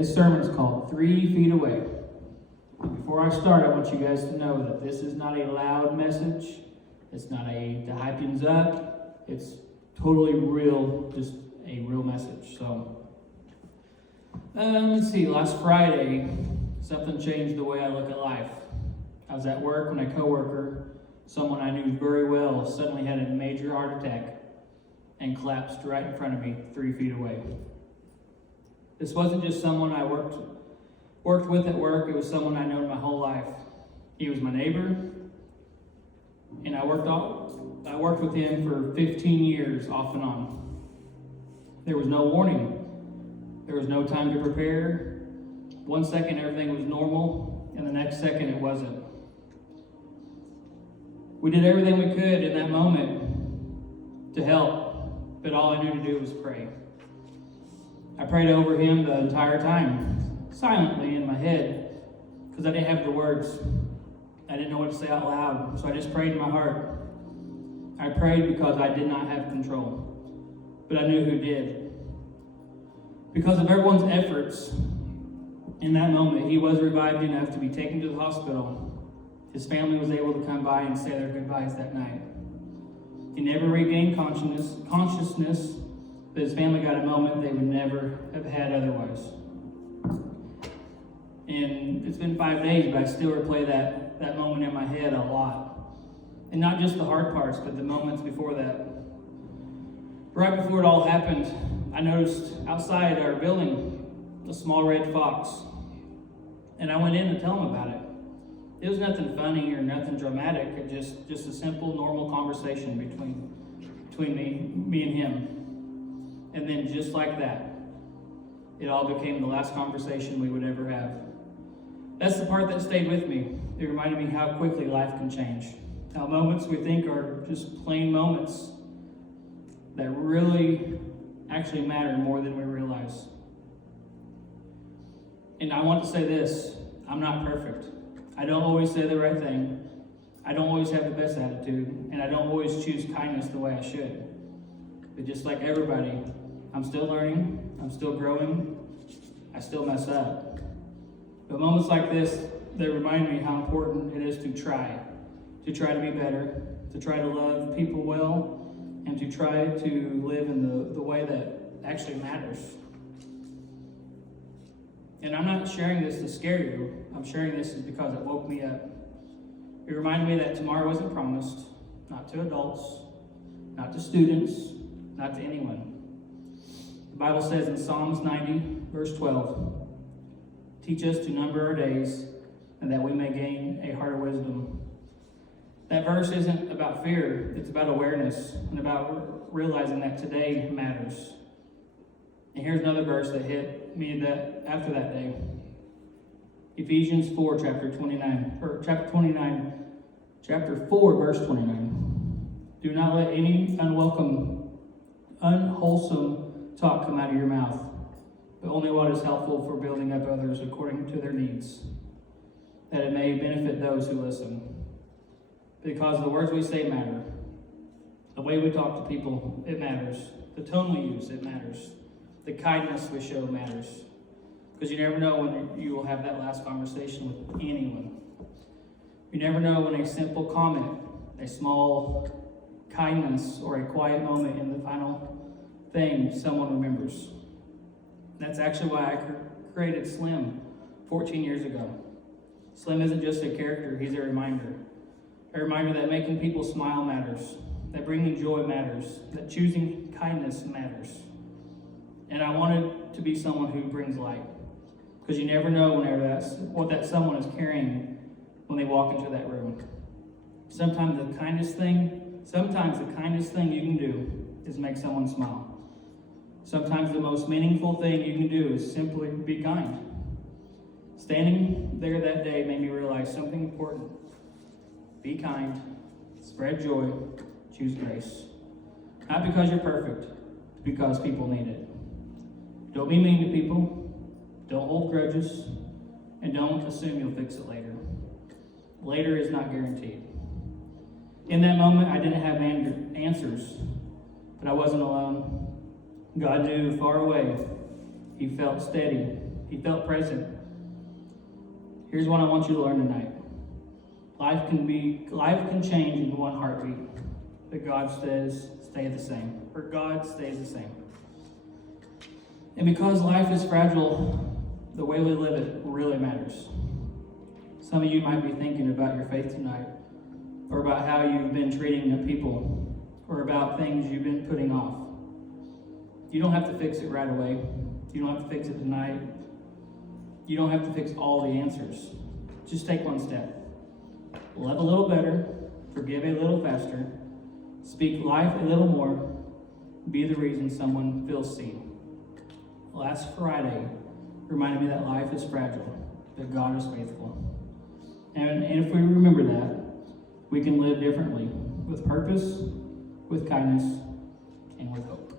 this sermon's called 3 Feet Away. And before I start, I want you guys to know that this is not a loud message. It's not to hype things up. It's totally real, just a real message. So, let's see, last Friday, something changed the way I look at life. I was at work when a coworker, someone I knew very well, suddenly had a major heart attack and collapsed right in front of me, 3 feet away. This wasn't just someone I worked with at work, it was someone I known my whole life. He was my neighbor, and I worked with him for 15 years off and on. There was no warning. There was no time to prepare. 1 second everything was normal, and the next second it wasn't. We did everything we could in that moment to help, but all I knew to do was pray. I prayed over him the entire time, silently in my head, because I didn't have the words. I didn't know what to say out loud, so I just prayed in my heart. I prayed because I did not have control, but I knew who did. Because of everyone's efforts, in that moment, he was revived enough to be taken to the hospital. His family was able to come by and say their goodbyes that night. He never regained consciousness, but his family got a moment they would never have had otherwise. And it's been 5 days, but I still replay that moment in my head a lot. And not just the hard parts, but the moments before that. Right before it all happened, I noticed outside our building a small red fox. And I went in to tell him about it. It was nothing funny or nothing dramatic. It just a simple, normal conversation between me and him. And then just like that, it all became the last conversation we would ever have. That's the part that stayed with me. It reminded me how quickly life can change. How moments we think are just plain moments that really actually matter more than we realize. And I want to say this, I'm not perfect. I don't always say the right thing. I don't always have the best attitude, and I don't always choose kindness the way I should. But just like everybody, I'm still learning, I'm still growing, I still mess up. But moments like this, they remind me how important it is to try to be better, to try to love people well, and to try to live in the way that actually matters. And I'm not sharing this to scare you. I'm sharing this because it woke me up. It reminded me that tomorrow isn't promised, not to adults, not to students, not to anyone. The Bible says in Psalms 90, verse 12, "Teach us to number our days, and that we may gain a heart of wisdom." That verse isn't about fear, it's about awareness and about realizing that today matters. And here's another verse that hit me after that day. Ephesians 4, chapter 4, verse 29. "Do not let any unwholesome talk come out of your mouth, but only what is helpful for building up others according to their needs, that it may benefit those who listen." Because the words we say matter. The way we talk to people, it matters. The tone we use, it matters. The kindness we show matters. Because you never know when you will have that last conversation with anyone. You never know when a simple comment, a small kindness, or a quiet moment in the final thing someone remembers. That's actually why I created Slim 14 years ago. Slim isn't just a character, he's a reminder. A reminder that making people smile matters, that bringing joy matters, that choosing kindness matters. And I wanted to be someone who brings light. Because you never know what that someone is carrying when they walk into that room. Sometimes the kindest thing you can do is make someone smile. Sometimes the most meaningful thing you can do is simply be kind. Standing there that day made me realize something important. Be kind, spread joy, choose grace. Not because you're perfect, but because people need it. Don't be mean to people, don't hold grudges, and don't assume you'll fix it later. Later is not guaranteed. In that moment, I didn't have answers, but I wasn't alone. God knew far away. He felt steady. He felt present. Here's what I want you to learn tonight. Life can change in one heartbeat, but God stays the same. Or God stays the same. And because life is fragile, the way we live it really matters. Some of you might be thinking about your faith tonight, or about how you've been treating the people, or about things you've been putting off. You don't have to fix it right away. You don't have to fix it tonight. You don't have to fix all the answers. Just take one step. Love a little better, forgive a little faster, speak life a little more, be the reason someone feels seen. Last Friday reminded me that life is fragile, but God is faithful. And if we remember that, we can live differently, with purpose, with kindness, and with hope.